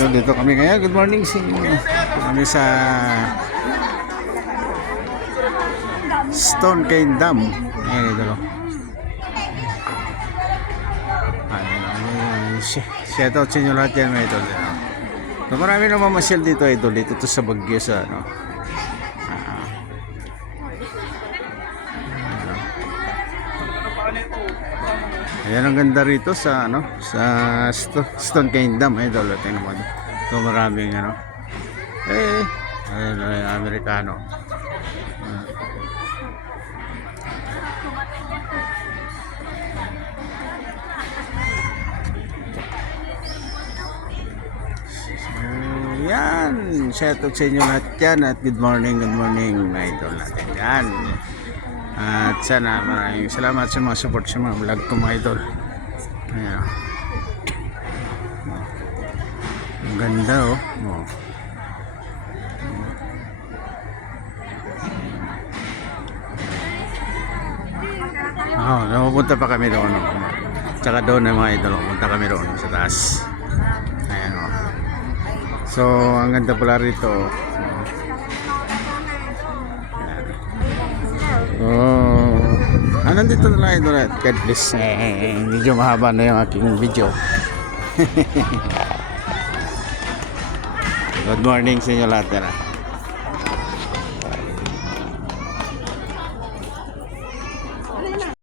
Hello, dito kami ngayon. Good morning sa inyo. Kami sa Stone Cane Dam. Ayan, idol. Shout out sa inyo lahat yan, mga idol. So, marami na mamasyal dito, idol. Dito to sa Baguio sa ano. Ayan ang ganda rito sa ano, sa Stone Cane Dam, idol. Tingnan mo. Ito maraming ano. Ayun, Amerikano. Yan, shout out sa inyo lahat yan at good morning mga idol natin yan. At sana maraming salamat sa mga support sa mga vlog ko mga idol. Ayan. Ang ganda oh. Napupunta pa kami doon. Tsaka doon na mga idol, pupunta kami doon sa taas. Ayan oh. So, ang ganda pala rito. Nandito na lang ito na. God bless. Medyo mahaba na yung aking video. Good morning sa inyo lahat.